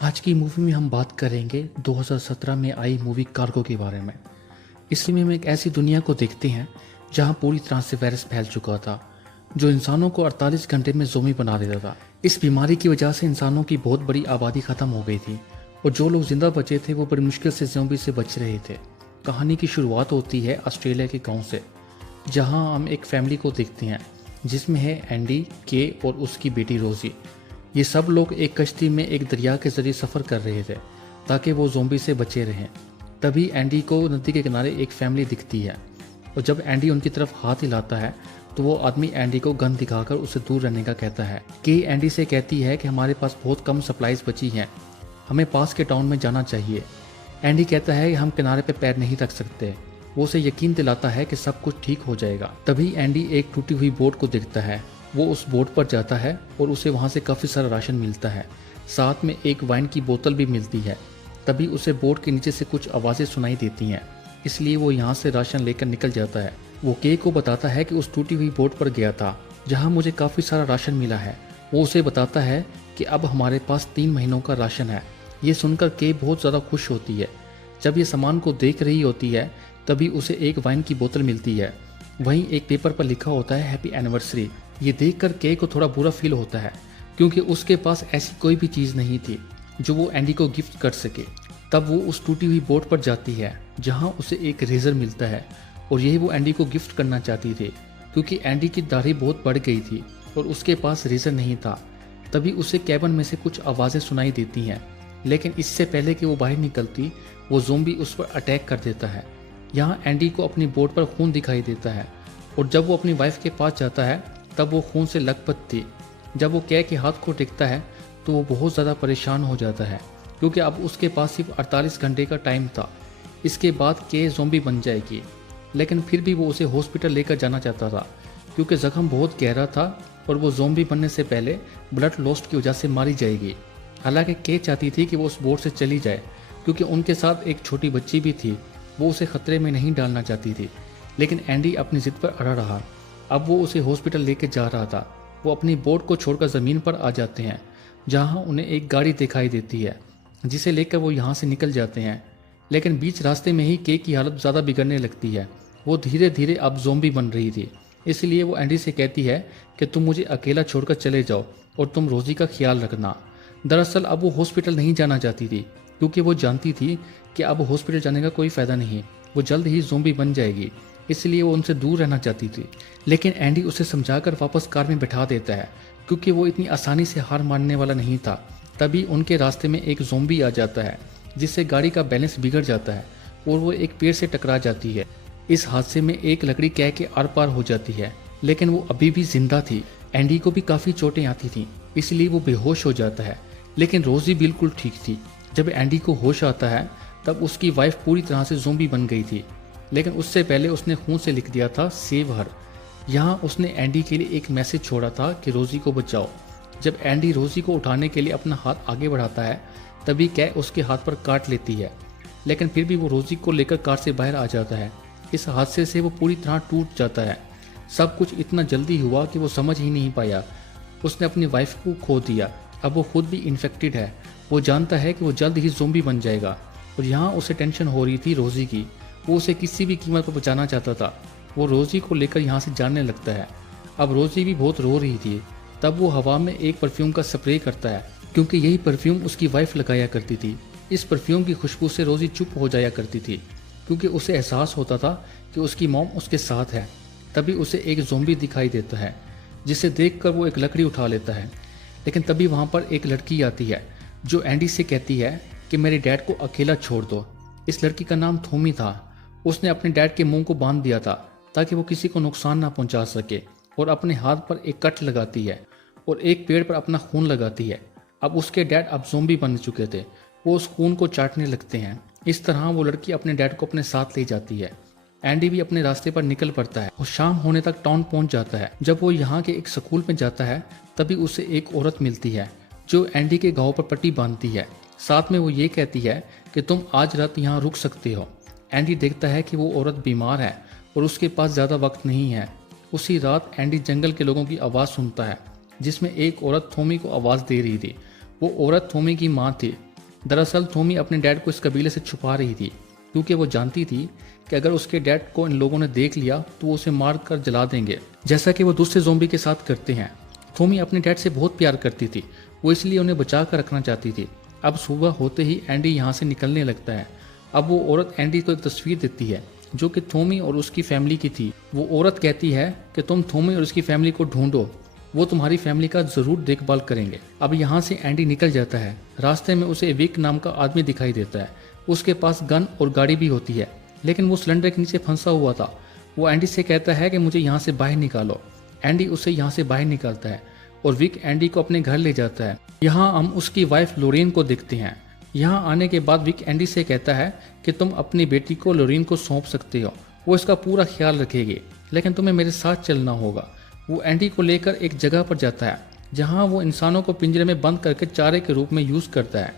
आज की मूवी में हम बात करेंगे 2017 में आई मूवी कार्गो के बारे में। इसमें हम एक ऐसी दुनिया को देखते हैं जहां पूरी तरह से वायरस फैल चुका था जो इंसानों को 48 घंटे में ज़ोंबी बना देता था। इस बीमारी की वजह से इंसानों की बहुत बड़ी आबादी खत्म हो गई थी और जो लोग जिंदा बचे थे वो बड़ी मुश्किल से ज़ोंबी से बच रहे थे। कहानी की शुरुआत होती है ऑस्ट्रेलिया के गाँव से, जहाँ हम एक फैमिली को देखते हैं जिसमें है एंडी, के और उसकी बेटी रोजी। ये सब लोग एक कश्ती में एक दरिया के जरिए सफ़र कर रहे थे ताकि वो ज़ोंबी से बचे रहें। तभी एंडी को नदी के किनारे एक फैमिली दिखती है और जब एंडी उनकी तरफ हाथ हिलाता है तो वो आदमी एंडी को गन दिखाकर उसे दूर रहने का कहता है। कि एंडी से कहती है कि हमारे पास बहुत कम सप्लाईज बची हैं, हमें पास के टाउन में जाना चाहिए। एंडी कहता है कि हम किनारे पे पैर नहीं रख सकते। वो उसे यकीन दिलाता है कि सब कुछ ठीक हो जाएगा। तभी एंडी एक टूटी हुई बोट को देखता है। वो उस बोट पर जाता है और उसे वहाँ से काफ़ी सारा राशन मिलता है, साथ में एक वाइन की बोतल भी मिलती है। तभी उसे बोट के नीचे से कुछ आवाज़ें सुनाई देती हैं, इसलिए वो यहाँ से राशन लेकर निकल जाता है। वो के को बताता है कि उस टूटी हुई बोट पर गया था जहाँ मुझे काफ़ी सारा राशन मिला है। वो उसे बताता है कि अब हमारे पास 3 महीनों का राशन है। ये सुनकर के बहुत ज़्यादा खुश होती है। जब ये सामान को देख रही होती है तभी उसे एक वाइन की बोतल मिलती है। वहीं एक पेपर पर लिखा होता है हैप्पी एनिवर्सरी। ये देखकर के को थोड़ा बुरा फील होता है क्योंकि उसके पास ऐसी कोई भी चीज़ नहीं थी जो वो एंडी को गिफ्ट कर सके। तब वो उस टूटी हुई बोट पर जाती है जहाँ उसे एक रेजर मिलता है और यही वो एंडी को गिफ्ट करना चाहती थी क्योंकि एंडी की दाढ़ी बहुत बढ़ गई थी और उसके पास रेजर नहीं था। तभी उसे कैबिन में से कुछ आवाज़ें सुनाई देती हैं, लेकिन इससे पहले कि वो बाहर निकलती वो ज़ोंबी उस पर अटैक कर देता है। यहाँ एंडी को अपनी बोट पर खून दिखाई देता है और जब वो अपनी वाइफ के पास जाता है तब वो खून से लथपथ थी। जब वो कै के हाथ को टेकता है तो वो बहुत ज़्यादा परेशान हो जाता है क्योंकि अब उसके पास सिर्फ 48 घंटे का टाइम था। इसके बाद के ज़ोंबी बन जाएगी, लेकिन फिर भी वो उसे हॉस्पिटल लेकर जाना चाहता था क्योंकि ज़ख्म बहुत गहरा था और वो ज़ोंबी बनने से पहले ब्लड लॉस्ट की वजह से मारी जाएगी। हालांकि के चाहती थी कि वो उस बोट से चली जाए क्योंकि उनके साथ एक छोटी बच्ची भी थी। वो उसे खतरे में नहीं डालना चाहती थी, लेकिन एंडी अपनी जिद पर अड़ा रहा। अब वो उसे हॉस्पिटल लेके जा रहा था। वो अपनी बोट को छोड़कर ज़मीन पर आ जाते हैं जहां उन्हें एक गाड़ी दिखाई देती है जिसे लेकर वो यहाँ से निकल जाते हैं। लेकिन बीच रास्ते में ही के की हालत ज़्यादा बिगड़ने लगती है। वो धीरे धीरे अब ज़ोंबी बन रही थी, इसलिए वो एंडी से कहती है कि तुम मुझे अकेला छोड़कर चले जाओ और तुम रोजी का ख्याल रखना। दरअसल अब वो हॉस्पिटल नहीं जाना चाहती थी क्योंकि वो जानती थी कि अब हॉस्पिटल जाने का कोई फ़ायदा नहीं, वो जल्द ही ज़ोंबी बन जाएगी, इसलिए वो उनसे दूर रहना चाहती थी। लेकिन एंडी उसे समझाकर वापस कार में बैठा देता है क्योंकि वो इतनी आसानी से हार मानने वाला नहीं था। तभी उनके रास्ते में एक ज़ोंबी आ जाता है जिससे गाड़ी का बैलेंस बिगड़ जाता है और वो एक पेड़ से टकरा जाती है। इस हादसे में एक लकड़ी कै के आर पार हो जाती है, लेकिन वो अभी भी जिंदा थी। एंडी को भी काफ़ी चोटें आती थीं, इसलिए वो बेहोश हो जाता है, लेकिन रोजी बिल्कुल ठीक थी। जब एंडी को होश आता है तब उसकी वाइफ पूरी तरह से ज़ोंबी बन गई थी, लेकिन उससे पहले उसने खून से लिख दिया था सेव हर। यहाँ उसने एंडी के लिए एक मैसेज छोड़ा था कि रोजी को बचाओ। जब एंडी रोजी को उठाने के लिए अपना हाथ आगे बढ़ाता है तभी कै उसके हाथ पर काट लेती है, लेकिन फिर भी वो रोजी को लेकर कार से बाहर आ जाता है। इस हादसे से वो पूरी तरह टूट जाता है। सब कुछ इतना जल्दी हुआ कि वो समझ ही नहीं पाया। उसने अपनी वाइफ को खो दिया। अब वो खुद भी इन्फेक्टेड है। वो जानता है कि वो जल्द ही ज़ोंबी बन जाएगा और यहाँ उसे टेंशन हो रही थी रोजी की। वो उसे किसी भी कीमत पर बचाना चाहता था। वो रोजी को लेकर यहाँ से जाने लगता है। अब रोजी भी बहुत रो रही थी। तब वो हवा में एक परफ्यूम का स्प्रे करता है क्योंकि यही परफ्यूम उसकी वाइफ लगाया करती थी। इस परफ्यूम की खुशबू से रोजी चुप हो जाया करती थी क्योंकि उसे एहसास होता था कि उसकी मॉम उसके साथ है। तभी उसे एक ज़ोंबी दिखाई देता है जिसे देखकर वो एक लकड़ी उठा लेता है, लेकिन तभी वहाँ पर एक लड़की आती है जो एंडी से कहती है कि मेरे डैड को अकेला छोड़ दो। इस लड़की का नाम थोमी था। उसने अपने डैड के मुंह को बांध दिया था ताकि वो किसी को नुकसान ना पहुंचा सके और अपने हाथ पर एक कट लगाती है और एक पेड़ पर अपना खून लगाती है। अब उसके डैड अब ज़ोंबी बन चुके थे। वो उस खून को चाटने लगते हैं। इस तरह वो लड़की अपने डैड को अपने साथ ले जाती है। एंडी भी अपने रास्ते पर निकल पड़ता है और शाम होने तक टाउन पहुंच जाता है। जब वो यहाँ के एक स्कूल में जाता है तभी उसे एक औरत मिलती है जो एंडी के घाव पर पट्टी बांधती है। साथ में वो ये कहती है कि तुम आज रात यहाँ रुक सकते हो। एंडी देखता है कि वो औरत बीमार है और उसके पास ज़्यादा वक्त नहीं है। उसी रात एंडी जंगल के लोगों की आवाज़ सुनता है जिसमें एक औरत थोमी को आवाज़ दे रही थी। वो औरत थोमी की माँ थी दरअसल थोमी अपने डैड को इस कबीले से छुपा रही थी क्योंकि वो जानती थी कि अगर उसके डैड को इन लोगों ने देख लिया तो वो उसे मार कर जला देंगे, जैसा कि वो दूसरे ज़ोंबी के साथ करते हैं। थोमी अपने डैड से बहुत प्यार करती थी, वो इसलिए उन्हें बचा कर रखना चाहती थी। अब सुबह होते ही एंडी यहाँ से निकलने लगता है। अब वो औरत एंडी को एक तस्वीर देती है जो कि थोमी और उसकी फैमिली की थी। वो औरत कहती है कि तुम थोमी और उसकी फैमिली को ढूंढो, वो तुम्हारी फैमिली का जरूर देखभाल करेंगे। अब यहाँ से एंडी निकल जाता है। रास्ते में उसे विक नाम का आदमी दिखाई देता है। उसके पास गन और गाड़ी भी होती है, लेकिन वो सिलेंडर के नीचे फंसा हुआ था। वो एंडी से कहता है कि मुझे यहाँ से बाहर निकालो। एंडी उसे यहाँ से बाहर निकालता है और विक एंडी को अपने घर ले जाता है। यहाँ हम उसकी वाइफ लोरेन को देखते हैं। यहाँ आने के बाद विक एंडी से कहता है कि तुम अपनी बेटी को लोरेन को सौंप सकते हो, वो इसका पूरा ख्याल रखेगी, लेकिन तुम्हें मेरे साथ चलना होगा। वो एंडी को लेकर एक जगह पर जाता है जहाँ वो इंसानों को पिंजरे में बंद करके चारे के रूप में यूज करता है।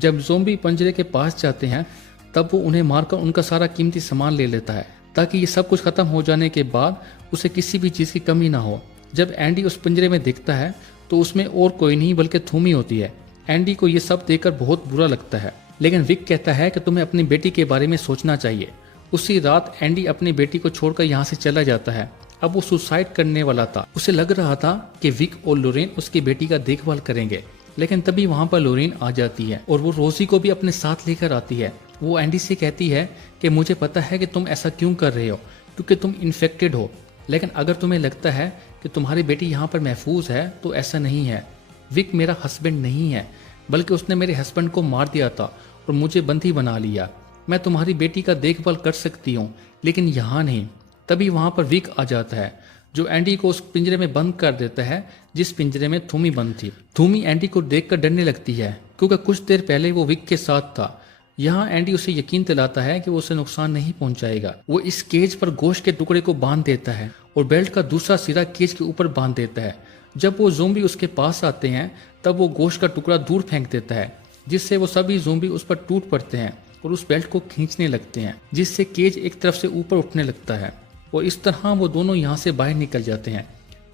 जब ज़ोंबी पिंजरे के पास जाते हैं तब वो उन्हें मारकर उनका सारा कीमती सामान ले लेता है ताकि ये सब कुछ खत्म हो जाने के बाद उसे किसी भी चीज़ की कमी ना हो। जब एंडी उस पिंजरे में देखता है तो उसमें और कोई नहीं बल्कि थोमी होती है। एंडी को ये सब देखकर बहुत बुरा लगता है, लेकिन विक कहता है कि तुम्हें अपनी बेटी के बारे में सोचना चाहिए। उसी रात एंडी अपनी बेटी को छोड़कर यहाँ से चला जाता है। अब वो सुसाइड करने वाला था। उसे लग रहा था कि विक और लोरेन उसकी बेटी का देखभाल करेंगे, लेकिन तभी वहाँ पर लोरेन आ जाती है और वो रोजी को भी अपने साथ लेकर आती है। वो एंडी से कहती है कि मुझे पता है कि तुम ऐसा क्यों कर रहे हो, क्योंकि तुम इन्फेक्टेड हो, लेकिन अगर तुम्हें लगता है कि तुम्हारी बेटी यहाँ पर महफूज है तो ऐसा नहीं है। विक मेरा हस्बैंड नहीं है, बल्कि उसने मेरे हस्बैंड को मार दिया था और मुझे बंदी बना लिया। मैं तुम्हारी बेटी का देखभाल कर सकती हूँ, लेकिन यहाँ नहीं। तभी वहाँ पर विक आ जाता है जो एंडी को उस पिंजरे में बंद कर देता है जिस पिंजरे में थोमी बंद थी। थोमी एंडी को देखकर डरने लगती है क्योंकि कुछ देर पहले वो विक के साथ था। यहाँ एंडी उसे यकीन दिलाता है कि वो उसे नुकसान नहीं पहुंचाएगा। वो इस केज पर गोश्त के टुकड़े को बांध देता है और बेल्ट का दूसरा सिरा केज के ऊपर बांध देता है। जब वो ज़ोंबी उसके पास आते हैं तब वो गोश्त का टुकड़ा दूर फेंक देता है, जिससे वो सभी ज़ोंबी उस पर टूट पड़ते हैं और उस बेल्ट को खींचने लगते हैं, जिससे केज एक तरफ से ऊपर उठने लगता है और इस तरह वो दोनों यहाँ से बाहर निकल जाते हैं।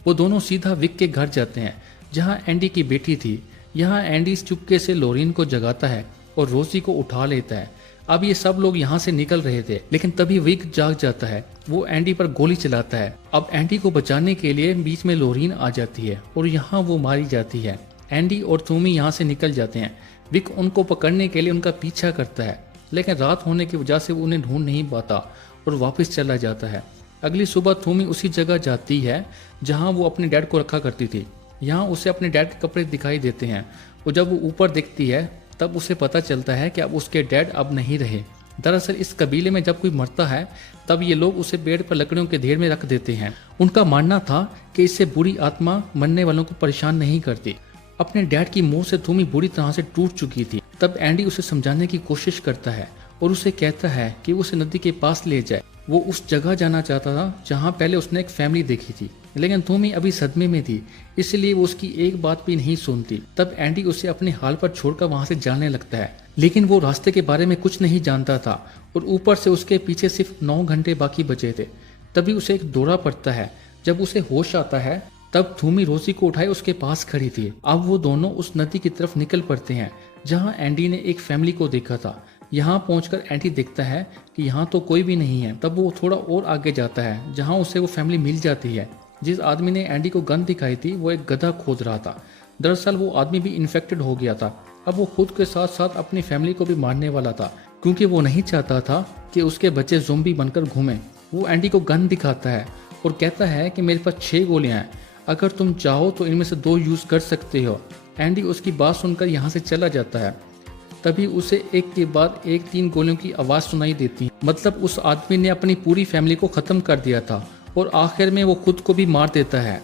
वो दोनों सीधा विक के घर जाते हैं जहाँ एंडी की बेटी थी। यहाँ एंडी चुपके से लोरेन को जगाता है और रोजी को उठा लेता है। अब ये सब लोग यहाँ से निकल रहे थे, लेकिन तभी विक जाग जाता है। वो एंडी पर गोली चलाता है। अब एंडी को बचाने के लिए बीच में लोरेन आ जाती है और यहाँ वो मारी जाती है। एंडी और थोमी यहाँ से निकल जाते हैं। विक उनको पकड़ने के लिए उनका पीछा करता है, लेकिन रात होने की वजह से वो उन्हें ढूंढ नहीं पाता और वापस चला जाता है। अगली सुबह थोमी उसी जगह जाती है जहाँ वो अपने डैड को रखा करती थी। यहाँ उसे अपने डैड के कपड़े दिखाई देते हैं और जब वो ऊपर देखती है तब उसे पता चलता है कि अब उसके डैड अब नहीं रहे। दरअसल इस कबीले में जब कोई मरता है तब ये लोग उसे पेड़ पर लकड़ियों के ढेर में रख देते हैं। उनका मानना था कि इससे बुरी आत्मा मरने वालों को परेशान नहीं करती। अपने डैड की मौत से थोमी बुरी तरह से टूट चुकी थी। तब एंडी उसे समझाने की कोशिश करता है और उसे कहता है कि उसे नदी के पास ले जाए। वो उस जगह जाना चाहता था जहाँ पहले उसने एक फैमिली देखी थी, लेकिन थोमी अभी सदमे में थी, इसलिए वो उसकी एक बात भी नहीं सुनती। तब एंडी उसे अपने हाल पर छोड़कर वहाँ से जाने लगता है, लेकिन वो रास्ते के बारे में कुछ नहीं जानता था और ऊपर से उसके पीछे सिर्फ 9 घंटे बाकी बचे थे। तभी उसे एक दौरा पड़ता है। जब उसे होश आता है तब थोमी रोजी को उठाए उसके पास खड़ी थी। अब वो दोनों उस नदी की तरफ निकल पड़ते हैं जहाँ एंडी ने एक फैमिली को देखा था। यहाँ पहुंचकर एंडी देखता है कि यहाँ तो कोई भी नहीं है। तब वो थोड़ा और आगे जाता है जहाँ उसे वो फैमिली मिल जाती है। जिस आदमी ने एंडी को गन दिखाई थी वो एक गधा खोद रहा था। दरअसल वो आदमी भी इन्फेक्टेड हो गया था। अब वो खुद के साथ साथ अपनी फैमिली को भी मारने वाला था, क्योंकि वो नहीं चाहता था कि उसके बच्चे ज़ोंबी बनकर घूमें। वो एंडी को गन दिखाता है और कहता है कि मेरे पास 6 गोलियां हैं, अगर तुम चाहो तो इनमें से 2 यूज कर सकते हो। एंडी उसकी बात सुनकर यहाँ से चला जाता है। तभी उसे एक के बाद एक 3 गोलियों की आवाज सुनाई देती है। मतलब उस आदमी ने अपनी पूरी फैमिली को खत्म कर दिया था और आखिर में वो खुद को भी मार देता है।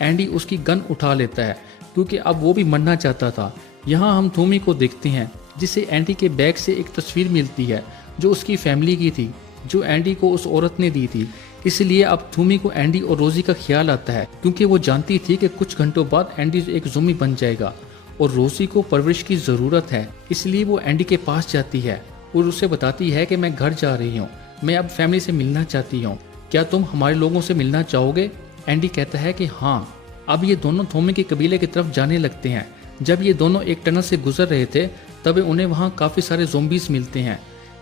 एंडी उसकी गन उठा लेता है क्योंकि अब वो भी मरना चाहता था। यहाँ हम थोमी को देखते हैं जिसे एंडी के बैग से एक तस्वीर मिलती है जो उसकी फैमिली की थी, जो एंडी को उस औरत ने दी थी। इसलिए अब थोमी को एंडी और रोजी का ख्याल आता है, क्योंकि वो जानती थी कि कुछ घंटों बाद एंडी एक ज़ोंबी बन जाएगा और रोजी को परवरिश की ज़रूरत है। इसलिए वो एंडी के पास जाती है और उसे बताती है कि मैं घर जा रही हूँ, मैं अब फैमिली से मिलना चाहती हूँ, क्या तुम हमारे लोगों से मिलना चाहोगे? एंडी कहता है कि हाँ। अब ये दोनों थोमी के कबीले की तरफ जाने लगते हैं। जब ये दोनों एक टनल से गुजर रहे थे तभी उन्हें वहाँ काफ़ी सारे ज़ोंबीज मिलते हैं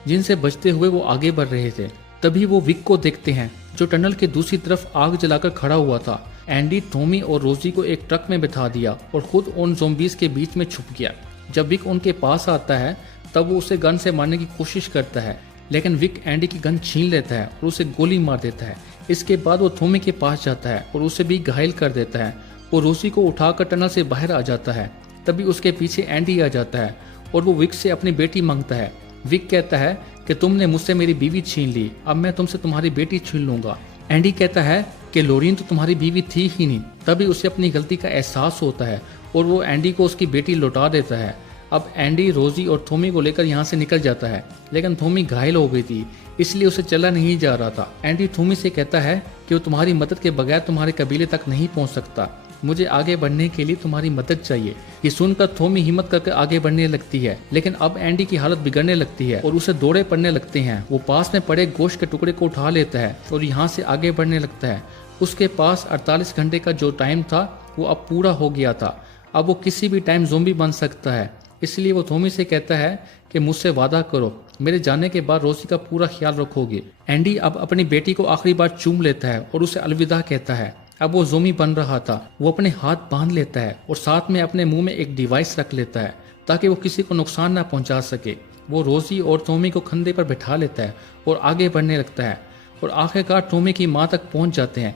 जिनसे बचते हुए वो आगे बढ़ रहे थे। तभी वो विक को देखते हैं जो टनल के दूसरी तरफ आग जलाकर खड़ा हुआ था। एंडी, टॉमी और रोजी को एक ट्रक में बिठा दिया और खुद उन ज़ोंबीज के बीच में छुप गया। जब विक उनके पास आता है तब वो उसे गन से मारने की कोशिश करता है, लेकिन विक एंडी की गन छीन लेता है और उसे गोली मार देता है। इसके बाद वो टॉमी के पास जाता है और उसे भी घायल कर देता है और रोजी को उठाकर टनल से बाहर आ जाता है। तभी उसके पीछे एंडी आ जाता है और वो विक से अपनी बेटी मांगता है। विक कहता है कि तुमने मुझसे मेरी बीवी छीन ली, अब मैं तुमसे तुम्हारी बेटी छीन लूंगा। एंडी कहता है कि लोरीन तो तुम्हारी बीवी थी ही नहीं। तभी उसे अपनी गलती का एहसास होता है और वो एंडी को उसकी बेटी लौटा देता है। अब एंडी रोजी और थॉमी को लेकर यहाँ से निकल जाता है, लेकिन थॉमी घायल हो गई थी इसलिए उसे चला नहीं जा रहा था। एंडी थॉमी से कहता है कि वो तुम्हारी मदद के बगैर तुम्हारे कबीले तक नहीं पहुँच सकता, मुझे आगे बढ़ने के लिए तुम्हारी मदद चाहिए। ये सुनकर थॉमी हिम्मत करके आगे बढ़ने लगती है, लेकिन अब एंडी की हालत बिगड़ने लगती है और उसे दौरे पड़ने लगते हैं। वो पास में पड़े गोश्त के टुकड़े को उठा लेता है और यहाँ से आगे बढ़ने लगता है। उसके पास 48 घंटे का जो टाइम था वो अब पूरा हो गया था। अब वो किसी भी टाइम ज़ोंबी बन सकता है, इसलिए वो थॉमी से कहता है कि मुझसे वादा करो, मेरे जाने के बाद रोजी का पूरा ख्याल रखोगे। एंडी अब अपनी बेटी को आखिरी बार चूम लेता है और उसे अलविदा कहता है। अब वो ज़ोंबी बन रहा था, वो अपने हाथ बांध लेता है और साथ में अपने मुंह में एक डिवाइस रख लेता है ताकि वो किसी को नुकसान ना पहुंचा सके। वो रोजी और टॉमी को कंधे पर बैठा लेता है और आगे बढ़ने लगता है और आखिरकार टॉमी की माँ तक पहुंच जाते हैं।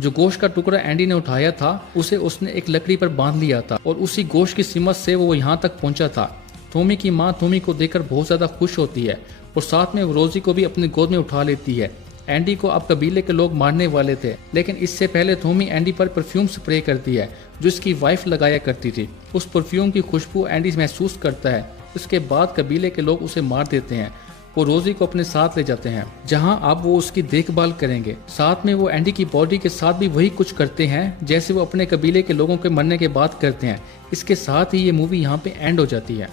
जो गोश्त का टुकड़ा एंडी ने उठाया था उसे उसने एक लकड़ी पर बांध लिया था और उसी गोश्त की सिमत से वो यहाँ तक पहुंचा था। टॉमी की माँ टॉमी को देखकर बहुत ज़्यादा खुश होती है और साथ में रोजी को भी अपनी गोद में उठा लेती है। एंडी को अब कबीले के लोग मारने वाले थे, लेकिन इससे पहले टॉमी एंडी पर परफ्यूम स्प्रे करती है जो इसकी वाइफ लगाया करती थी। उस परफ्यूम की खुशबू एंडी महसूस करता है। उसके बाद कबीले के लोग उसे मार देते हैं। वो रोजी को अपने साथ ले जाते हैं जहां अब वो उसकी देखभाल करेंगे। साथ में वो एंडी की बॉडी के साथ भी वही कुछ करते हैं जैसे वो अपने कबीले के लोगों के मरने के बाद करते हैं। इसके साथ ही ये मूवी यहाँ पे एंड हो जाती है।